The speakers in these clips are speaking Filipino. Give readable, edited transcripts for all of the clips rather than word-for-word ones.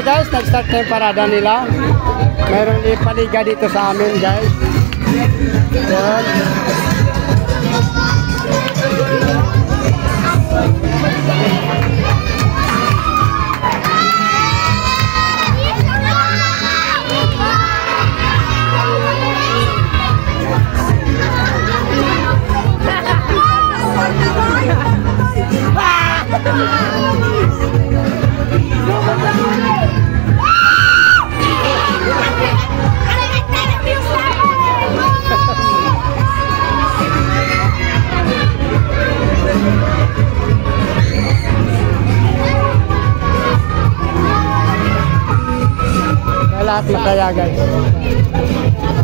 na guys, nag-start na yung parada nila. Mayroong paliga dito sa amin guys. Yan. Lahat masaya guys.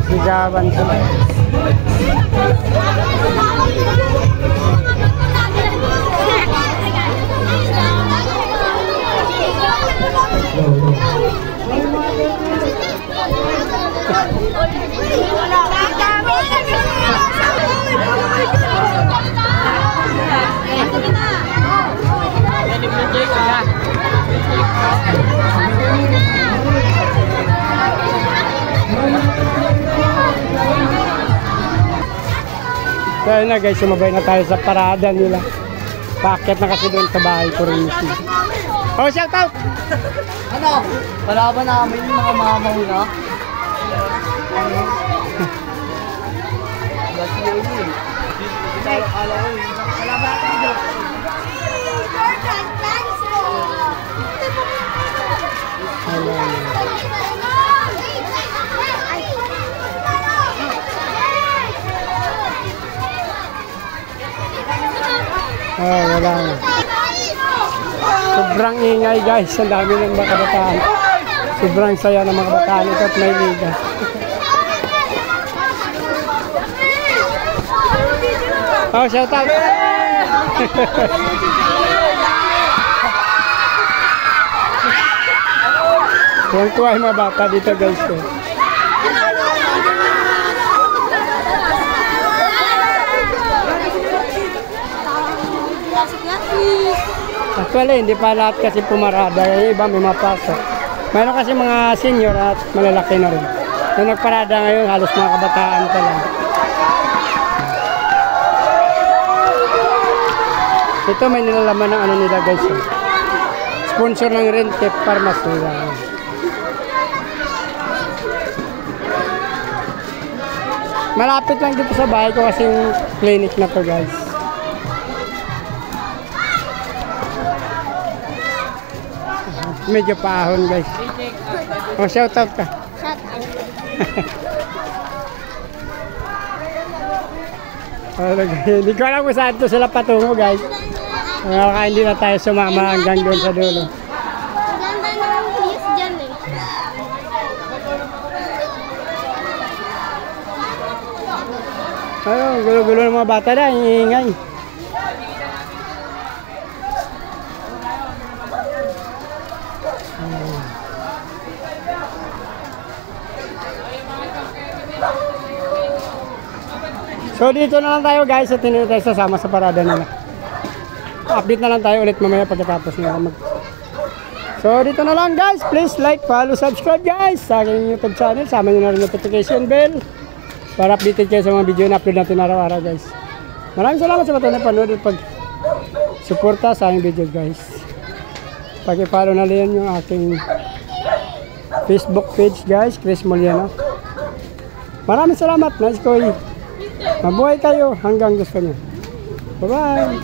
Sigawan sila. Kaya na guys, sumabay na tayo sa parada nila. Paakyat na kasi doon sa bahay ko rin. Oh, shout out! Ano? Wala ba namin yung mga mamaw na? Kasi yun eh. Ala ko eh. Wala ba natin dito? Oh, wala na. Sobrang ingay guys, ang dami ng mga kabataan. Sobrang saya ng mga kabataan ito at may liga. Oh, shout out! Tuwang-tuwa yung mga bata dito guys. Actually, hindi pa lahat kasi pumarada. Yung iba may mapasok. Mayroon kasi mga senior at malalaki na rin. Yung nagparada ngayon, halos mga kabataan pa lang. Ito may nilalaman ng ano nila guys. Sponsor ng Rentep Pharmacy. Malapit lang dito sa bahay ko kasi yung clinic na to guys. Medyo paahon guys. Oh, shout out ka. Shout out. Hindi ko alam kung saan ito sila patungo guys. Kaya hindi na tayo sumama hanggang doon sa dulo. Ganda ng views dyan eh. Ayun, gulo-gulo ng mga bata na, ingay. So dito na lang tayo guys at hindi na tayo sasama sa parada nila. Update na lang tayo ulit mamaya pagkatapos nila mag. So dito na lang guys, please like, follow, subscribe guys sa aking YouTube channel. Sama nyo na rin notification bell para updated kayo sa mga video na upload natin araw-araw guys. Maraming salamat sa patuloy na panood at pag suporta sa aking video guys. Pag-follow na rin yung aking Facebook page guys, Chris Moliano. Maraming salamat, nice ko. Mabuhay kayo hanggang gusto nyo. Bye-bye!